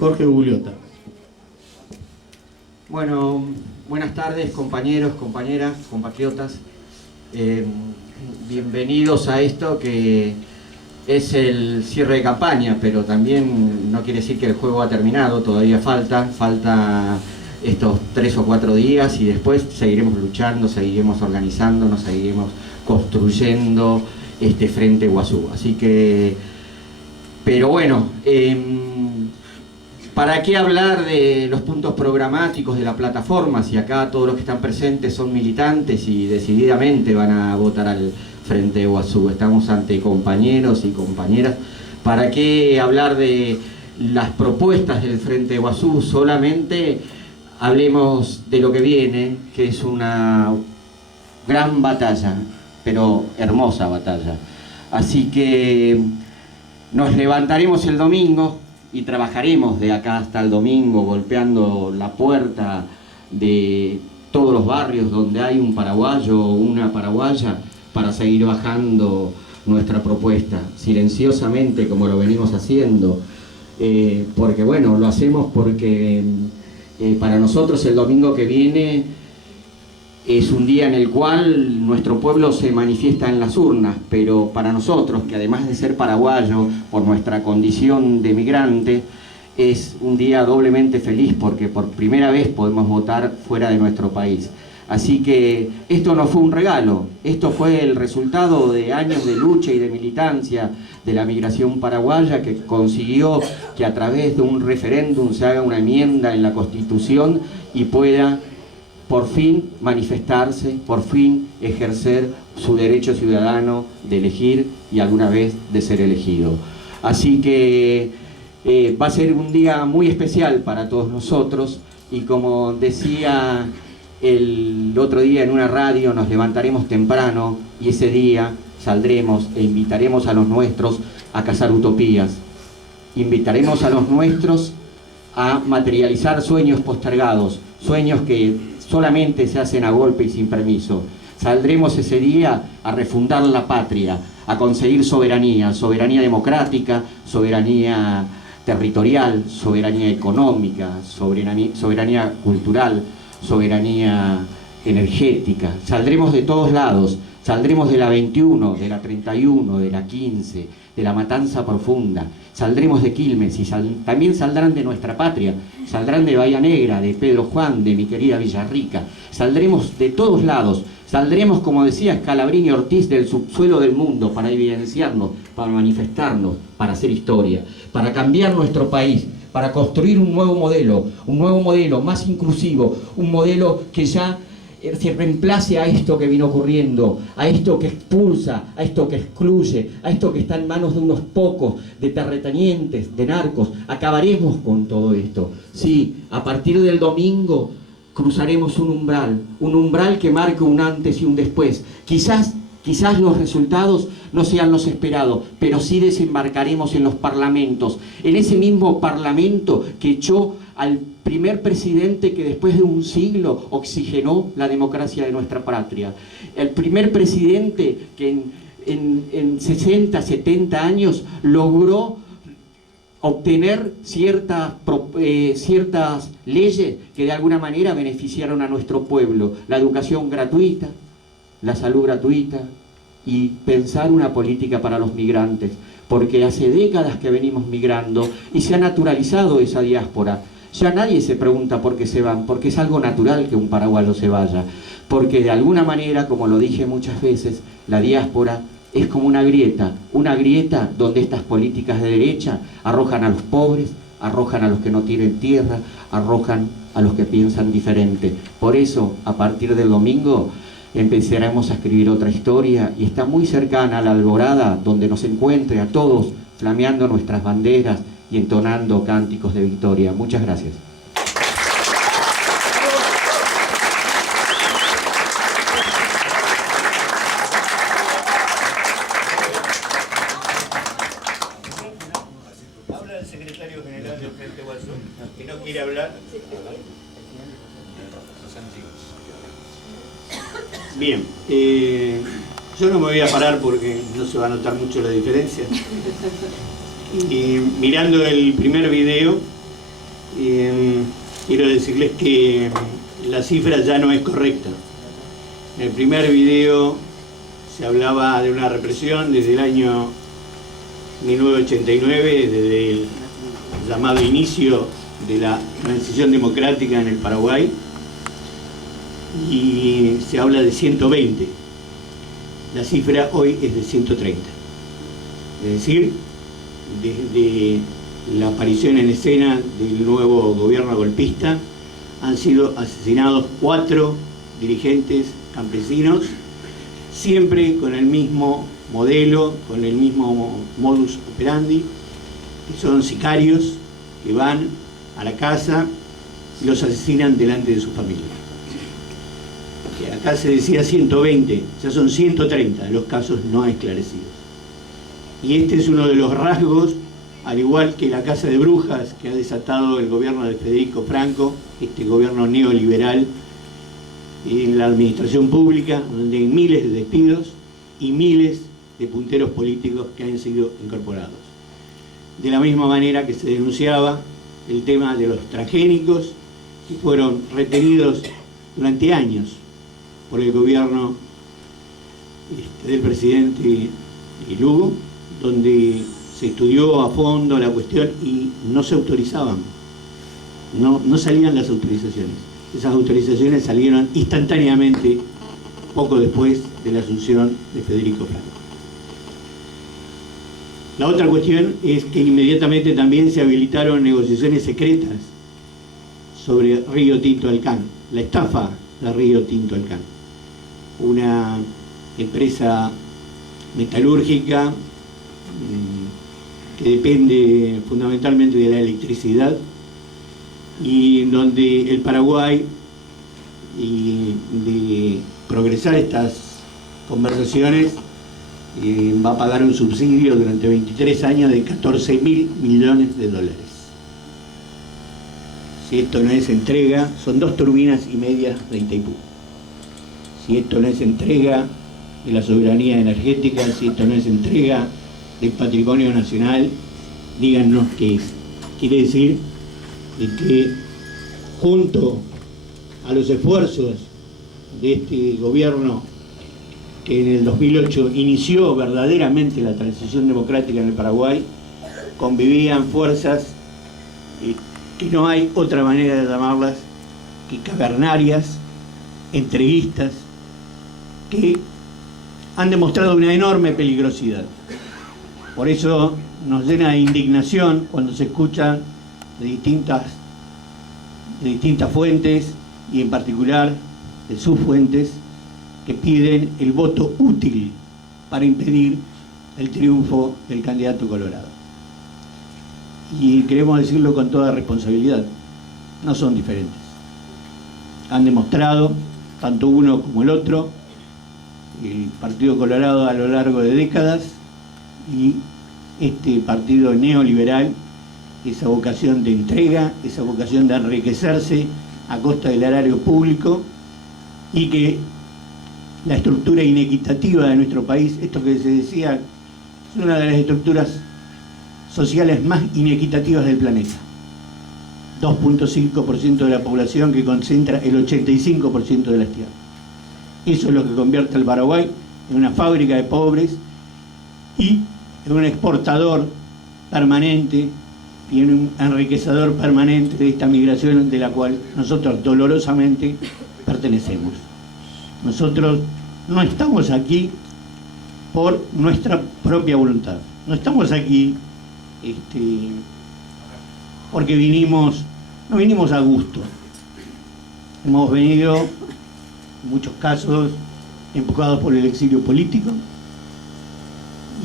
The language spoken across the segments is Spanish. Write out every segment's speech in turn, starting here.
Jorge Gugliota. Bueno, buenas tardes compañeros, compañeras, compatriotas. Bienvenidos a esto que es el cierre de campaña, pero también no quiere decir que el juego ha terminado, todavía falta estos 3 o 4 días y después seguiremos luchando, seguiremos organizándonos, seguiremos construyendo este Frente Guazú. Así que, pero bueno, ¿para qué hablar de los puntos programáticos de la plataforma si acá todos los que están presentes son militantes y decididamente van a votar al Frente Guazú? Estamos ante compañeros y compañeras. ¿Para qué hablar de las propuestas del Frente Guazú? Solamente hablemos de lo que viene, que es una gran batalla, pero hermosa batalla. Así que nos levantaremos el domingo y trabajaremos de acá hasta el domingo golpeando la puerta de todos los barrios donde hay un paraguayo o una paraguaya para seguir bajando nuestra propuesta, silenciosamente como lo venimos haciendo, porque bueno, lo hacemos porque para nosotros el domingo que viene es un día en el cual nuestro pueblo se manifiesta en las urnas, pero para nosotros, que además de ser paraguayo, por nuestra condición de migrante, es un día doblemente feliz porque por primera vez podemos votar fuera de nuestro país. Así que esto no fue un regalo, esto fue el resultado de años de lucha y de militancia de la migración paraguaya que consiguió que a través de un referéndum se haga una enmienda en la Constitución y pueda por fin manifestarse, por fin ejercer su derecho ciudadano de elegir y alguna vez de ser elegido. Así que va a ser un día muy especial para todos nosotros y como decía el otro día en una radio, nos levantaremos temprano y ese día saldremos e invitaremos a los nuestros a cazar utopías. Invitaremos a los nuestros a materializar sueños postergados, sueños que solamente se hacen a golpe y sin permiso. Saldremos ese día a refundar la patria, a conseguir soberanía, soberanía democrática, soberanía territorial, soberanía económica, soberanía cultural, soberanía energética. Saldremos de todos lados, saldremos de la 21, de la 31, de la 15, de la Matanza Profunda, saldremos de Quilmes y también saldrán de nuestra patria, saldrán de Bahía Negra, de Pedro Juan, de mi querida Villarrica, saldremos de todos lados, saldremos, como decía Scalabrini Ortiz, del subsuelo del mundo para evidenciarnos, para manifestarnos, para hacer historia, para cambiar nuestro país, para construir un nuevo modelo más inclusivo, un modelo que ya se reemplace a esto que vino ocurriendo, a esto que expulsa, a esto que excluye, a esto que está en manos de unos pocos, de terratenientes, de narcos. Acabaremos con todo esto. Sí, a partir del domingo cruzaremos un umbral que marque un antes y un después. Quizás los resultados no sean los esperados, pero sí desembarcaremos en los parlamentos, en ese mismo parlamento que echó al primer presidente que después de un siglo oxigenó la democracia de nuestra patria. El primer presidente que en 60, 70 años logró obtener ciertas leyes que de alguna manera beneficiaron a nuestro pueblo. La educación gratuita, la salud gratuita y pensar una política para los migrantes, porque hace décadas que venimos migrando y se ha naturalizado esa diáspora. Ya nadie se pregunta por qué se van, porque es algo natural que un paraguayo se vaya, porque de alguna manera, como lo dije muchas veces, la diáspora es como una grieta donde estas políticas de derecha arrojan a los pobres, arrojan a los que no tienen tierra, arrojan a los que piensan diferente. Por eso, a partir del domingo, empezaremos a escribir otra historia y está muy cercana a la alborada donde nos encuentre a todos flameando nuestras banderas y entonando cánticos de victoria. Muchas gracias. Habla el secretario general del Frente Guazú, que no quiere hablar. Bien, yo no me voy a parar porque no se va a notar mucho la diferencia. Y mirando el primer video, quiero decirles que la cifra ya no es correcta. En el primer video se hablaba de una represión desde el año 1989, desde el llamado inicio de la transición democrática en el Paraguay, y se habla de 120. La cifra hoy es de 130. Es decir, desde la aparición en escena del nuevo gobierno golpista han sido asesinados 4 dirigentes campesinos, siempre con el mismo modelo, con el mismo modus operandi, que son sicarios que van a la casa y los asesinan delante de su familia. Acá se decía 120, ya son 130 los casos no esclarecidos. Y este es uno de los rasgos, al igual que la Casa de Brujas que ha desatado el gobierno de Federico Franco, este gobierno neoliberal en la administración pública, donde hay miles de despidos y miles de punteros políticos que han sido incorporados. De la misma manera que se denunciaba el tema de los transgénicos, que fueron retenidos durante años por el gobierno del presidente Lugo, donde se estudió a fondo la cuestión y no se autorizaban, no salían las autorizaciones. Esas autorizaciones salieron instantáneamente poco después de la asunción de Federico Franco. La otra cuestión es que inmediatamente también se habilitaron negociaciones secretas sobre Río Tinto Alcan, la estafa de Río Tinto Alcan, una empresa metalúrgica que depende fundamentalmente de la electricidad, y en donde el Paraguay, y de progresar estas conversaciones, va a pagar un subsidio durante 23 años de 14.000 millones de dólares. Si esto no es entrega, son 2 turbinas y media de Itaipú. Si esto no es entrega de la soberanía energética, si esto no es entrega del patrimonio nacional, díganos qué es. Quiere decir de que junto a los esfuerzos de este gobierno que en el 2008 inició verdaderamente la transición democrática en el Paraguay, convivían fuerzas que no hay otra manera de llamarlas que cavernarias, entreguistas, que han demostrado una enorme peligrosidad. Por eso nos llena de indignación cuando se escuchan de distintas fuentes, y en particular de sus fuentes, que piden el voto útil para impedir el triunfo del candidato colorado. Y queremos decirlo con toda responsabilidad, no son diferentes. Han demostrado, tanto uno como el otro, el Partido Colorado a lo largo de décadas, y este partido neoliberal, esa vocación de entrega, esa vocación de enriquecerse a costa del erario público, y que la estructura inequitativa de nuestro país, esto que se decía, es una de las estructuras sociales más inequitativas del planeta. 2.5% de la población que concentra el 85% de las tierras. Eso es lo que convierte al Paraguay en una fábrica de pobres y en un exportador permanente y en un enriquecedor permanente de esta migración de la cual nosotros dolorosamente pertenecemos. Nosotros no estamos aquí por nuestra propia voluntad, no estamos aquí porque no vinimos a gusto. Hemos venido, en muchos casos, empujados por el exilio político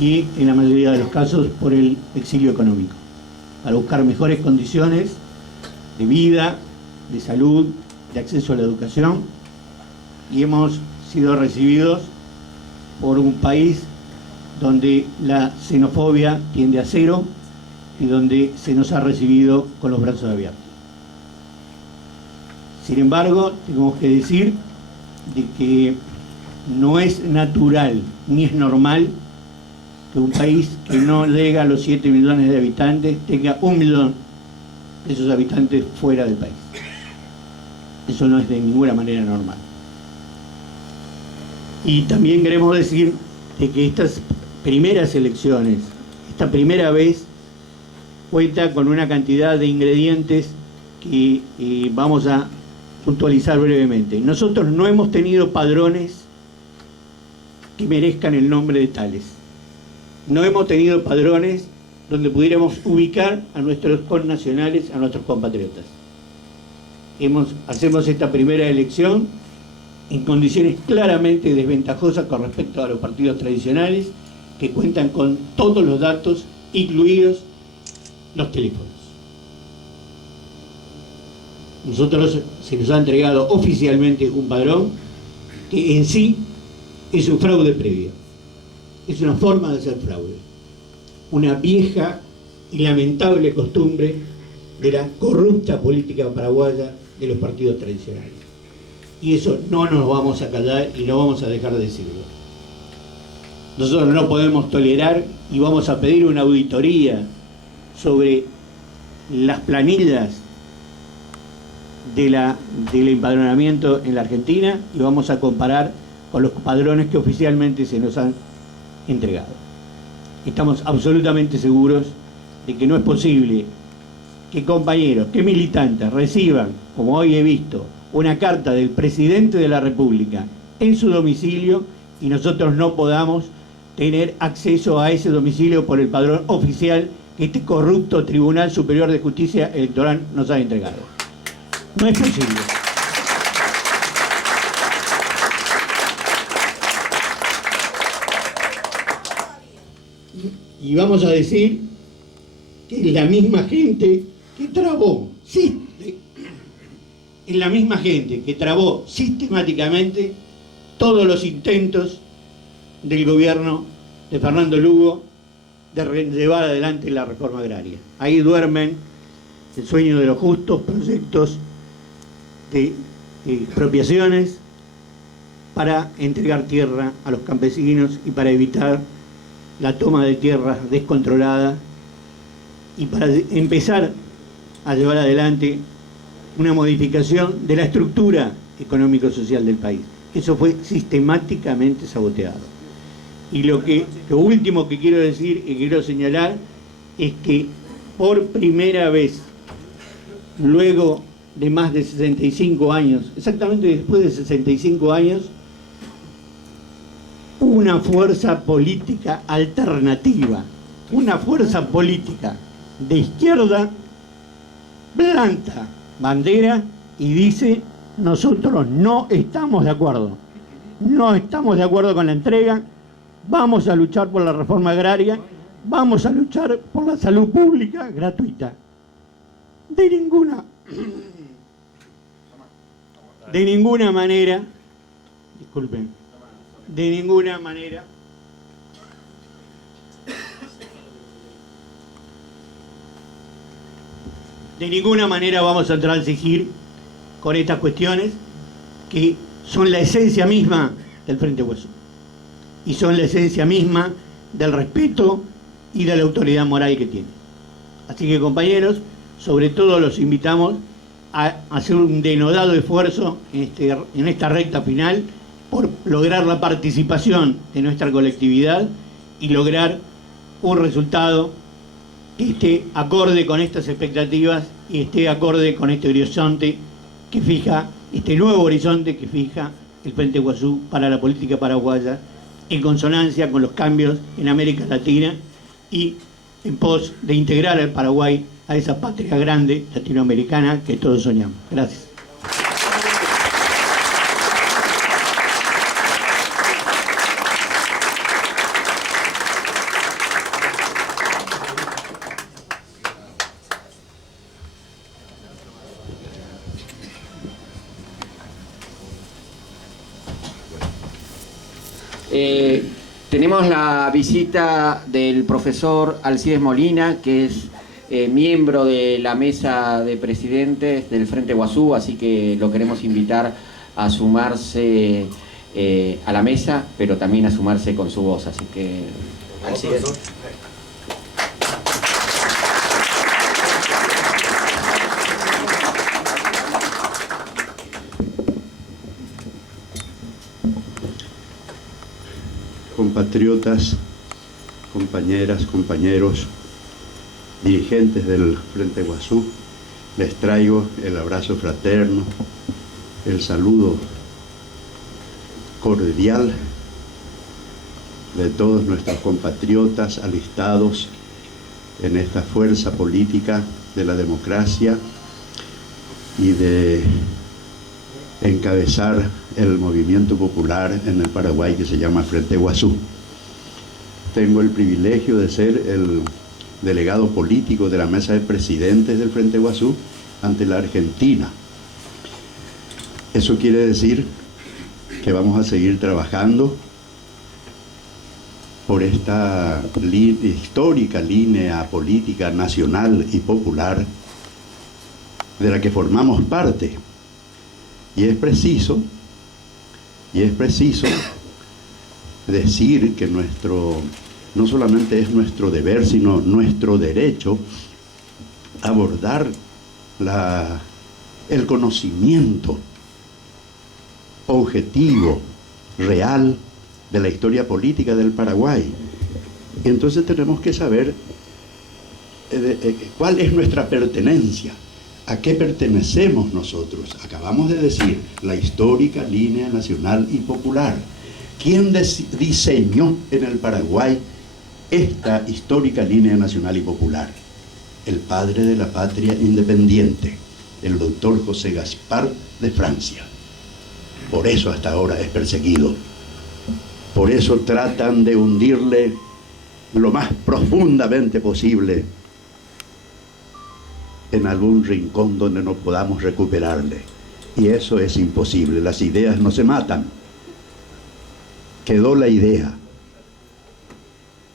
y, en la mayoría de los casos, por el exilio económico, para buscar mejores condiciones de vida, de salud, de acceso a la educación, y hemos sido recibidos por un país donde la xenofobia tiende a cero y donde se nos ha recibido con los brazos abiertos. Sin embargo, tenemos que decir de que no es natural ni es normal que un país que no llega a los 7 millones de habitantes tenga 1 millón de sus habitantes fuera del país. Eso no es de ninguna manera normal. Y también queremos decir de que estas primeras elecciones, esta primera vez, cuenta con una cantidad de ingredientes que vamos a puntualizar brevemente. Nosotros no hemos tenido padrones que merezcan el nombre de tales. No hemos tenido padrones donde pudiéramos ubicar a nuestros connacionales, a nuestros compatriotas. Hacemos esta primera elección en condiciones claramente desventajosas con respecto a los partidos tradicionales, que cuentan con todos los datos, incluidos los teléfonos. Nosotros se nos ha entregado oficialmente un padrón que en sí es un fraude previo. Es una forma de hacer fraude. Una vieja y lamentable costumbre de la corrupta política paraguaya de los partidos tradicionales. Y eso no nos vamos a callar y no vamos a dejar de decirlo. Nosotros no podemos tolerar y vamos a pedir una auditoría sobre las planillas del empadronamiento en la Argentina y vamos a comparar con los padrones que oficialmente se nos han entregado. Estamos absolutamente seguros de que no es posible que compañeros, que militantes reciban, como hoy he visto, una carta del presidente de la República en su domicilio y nosotros no podamos tener acceso a ese domicilio por el padrón oficial que este corrupto Tribunal Superior de Justicia Electoral nos ha entregado. No es posible. Y vamos a decir que es la misma gente que trabó, sí, es la misma gente que trabó sistemáticamente todos los intentos del gobierno de Fernando Lugo de llevar adelante la reforma agraria. Ahí duermen el sueño de los justos, proyectos de expropiaciones para entregar tierra a los campesinos y para evitar la toma de tierras descontrolada y para empezar a llevar adelante una modificación de la estructura económico-social del país. Eso fue sistemáticamente saboteado. Y lo último que quiero decir y quiero señalar es que por primera vez, luego de más de 65 años, exactamente después de 65 años, una fuerza política alternativa, una fuerza política de izquierda, planta bandera y dice: nosotros no estamos de acuerdo, no estamos de acuerdo con la entrega, vamos a luchar por la reforma agraria, vamos a luchar por la salud pública gratuita. De ninguna manera, disculpen, de ninguna manera vamos a transigir con estas cuestiones que son la esencia misma del Frente Guasú y son la esencia misma del respeto y de la autoridad moral que tiene. Así que, compañeros, sobre todo los invitamos a hacer un denodado esfuerzo en esta recta final por lograr la participación de nuestra colectividad y lograr un resultado que esté acorde con estas expectativas y esté acorde con este horizonte que fija, este nuevo horizonte que fija el Frente Guasú para la política paraguaya, en consonancia con los cambios en América Latina y en pos de integrar al Paraguay a esa patria grande latinoamericana que todos soñamos. Gracias. Tenemos la visita del profesor Alcides Molina, que es miembro de la mesa de presidentes del Frente Guasú, así que lo queremos invitar a sumarse a la mesa, pero también a sumarse con su voz, así que Alcides. compatriotas, compañeras, compañeros, dirigentes del Frente Guazú, les traigo el abrazo fraterno, el saludo cordial de todos nuestros compatriotas alistados en esta fuerza política de la democracia y de encabezar el movimiento popular en el Paraguay que se llama Frente Guazú. Tengo el privilegio de ser el delegado político de la mesa de presidentes del Frente Guazú ante la Argentina. Eso quiere decir que vamos a seguir trabajando por esta histórica línea política nacional y popular de la que formamos parte. Y es preciso decir que no solamente es nuestro deber, sino nuestro derecho abordar el conocimiento objetivo, real, de la historia política del Paraguay. Entonces tenemos que saber cuál es nuestra pertenencia, a qué pertenecemos nosotros. Acabamos de decir, la histórica línea nacional y popular. ¿Quién diseñó en el Paraguay esta histórica línea nacional y popular? El padre de la patria independiente, el doctor José Gaspar de Francia. Por eso hasta ahora es perseguido. Por eso tratan de hundirle lo más profundamente posible en algún rincón donde no podamos recuperarle. Y eso es imposible. Las ideas no se matan. Quedó la idea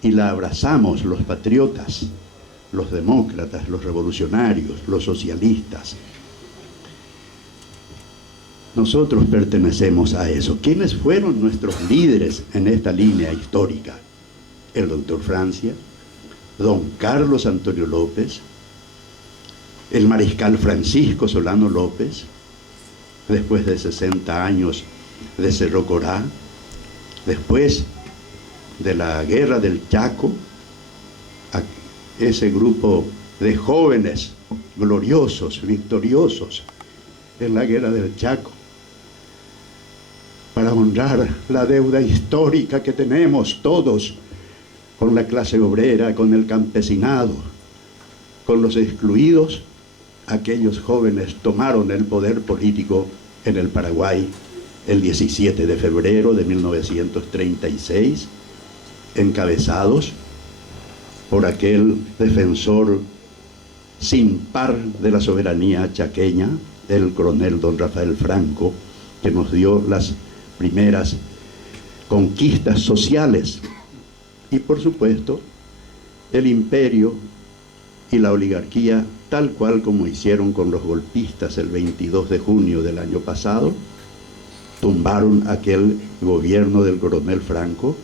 y la abrazamos los patriotas, los demócratas, los revolucionarios, los socialistas. Nosotros pertenecemos a eso. ¿Quiénes fueron nuestros líderes en esta línea histórica? El doctor Francia, don Carlos Antonio López, el mariscal Francisco Solano López, después de 60 años de Cerro Corá, después de la guerra del Chaco, ese grupo de jóvenes gloriosos, victoriosos en la guerra del Chaco, para honrar la deuda histórica que tenemos todos con la clase obrera, con el campesinado, con los excluidos. Aquellos jóvenes tomaron el poder político en el Paraguay el 17 de febrero de 1936, encabezados por aquel defensor sin par de la soberanía chaqueña, el coronel don Rafael Franco, que nos dio las primeras conquistas sociales. Y por supuesto, el imperio y la oligarquía, tal cual como hicieron con los golpistas el 22 de junio del año pasado, tumbaron aquel gobierno del coronel Franco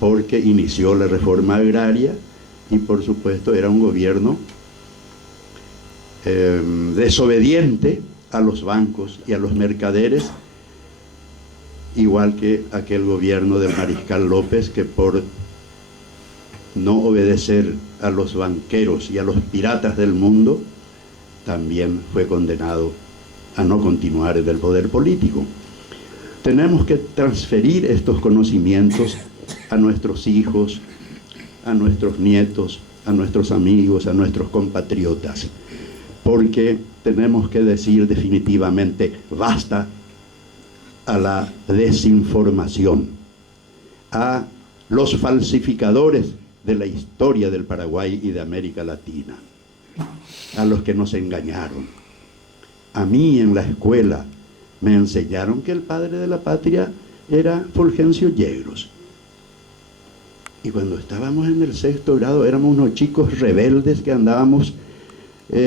porque inició la reforma agraria y por supuesto era un gobierno desobediente a los bancos y a los mercaderes, igual que aquel gobierno del mariscal López, que por no obedecer a los banqueros y a los piratas del mundo, también fue condenado a no continuar en el poder político. Tenemos que transferir estos conocimientos a nuestros hijos, a nuestros nietos, a nuestros amigos, a nuestros compatriotas, porque tenemos que decir definitivamente basta a la desinformación, a los falsificadores de la historia del Paraguay y de América Latina, a los que nos engañaron. A mí en la escuela me enseñaron que el padre de la patria era Fulgencio Yegros. Y cuando estábamos en el 6º grado éramos unos chicos rebeldes que andábamos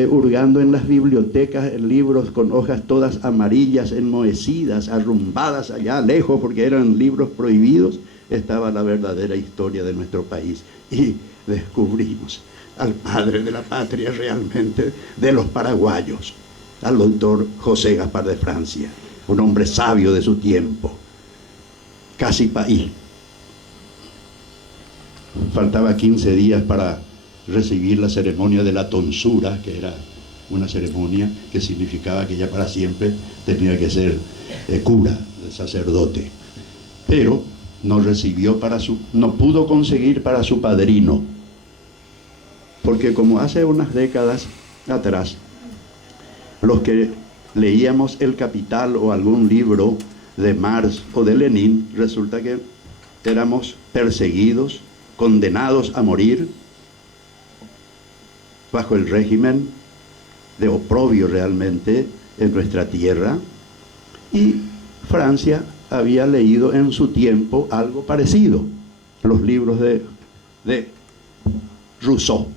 hurgando en las bibliotecas en libros con hojas todas amarillas, enmohecidas, arrumbadas allá lejos porque eran libros prohibidos. Estaba la verdadera historia de nuestro país y descubrimos al padre de la patria realmente de los paraguayos, al doctor José Gaspar de Francia, un hombre sabio de su tiempo, casi país, faltaba 15 días para recibir la ceremonia de la tonsura, que era una ceremonia que significaba que ya para siempre tenía que ser cura, sacerdote. Pero no recibió no pudo conseguir para su padrino, porque como hace unas décadas atrás, los que leíamos El Capital o algún libro de Marx o de Lenin, resulta que éramos perseguidos, condenados a morir bajo el régimen de oprobio realmente en nuestra tierra, y Francia había leído en su tiempo algo parecido, los libros de Rousseau,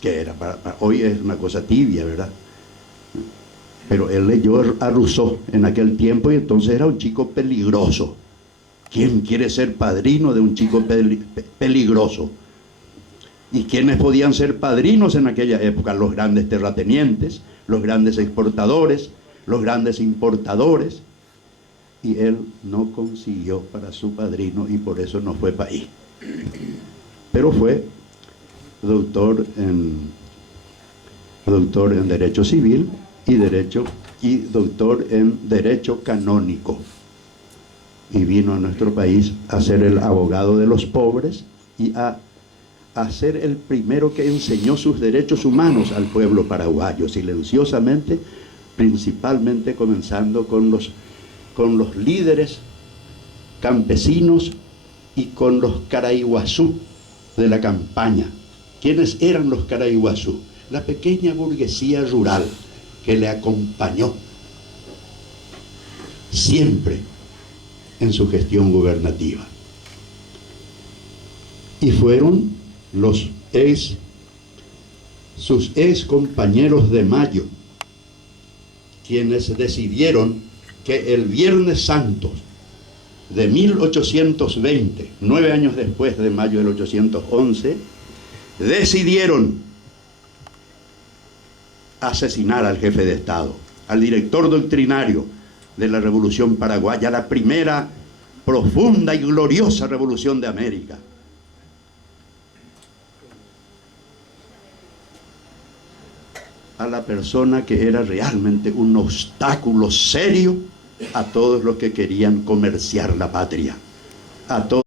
que era hoy es una cosa tibia, ¿verdad? Pero él leyó a Rousseau en aquel tiempo y entonces era un chico peligroso. ¿Quién quiere ser padrino de un chico peligroso? ¿Y quiénes podían ser padrinos en aquella época? Los grandes terratenientes, los grandes exportadores, los grandes importadores. Y él no consiguió para su padrino y por eso no fue país. Pero fue doctor en Derecho Civil y doctor en Derecho Canónico. Y vino a nuestro país a ser el abogado de los pobres y a ser el primero que enseñó sus derechos humanos al pueblo paraguayo, silenciosamente, principalmente comenzando con los líderes campesinos y con los caraiguazú de la campaña. ¿Quiénes eran los caraiguazú? La pequeña burguesía rural que le acompañó siempre en su gestión gubernativa. Y fueron sus ex compañeros de Mayo quienes decidieron que el Viernes Santo de 1820, 9 años después de mayo del 811, decidieron asesinar al jefe de Estado, al director doctrinario de la Revolución Paraguaya, la primera profunda y gloriosa revolución de América. A la persona que era realmente un obstáculo serio a todos los que querían comerciar la patria, a todos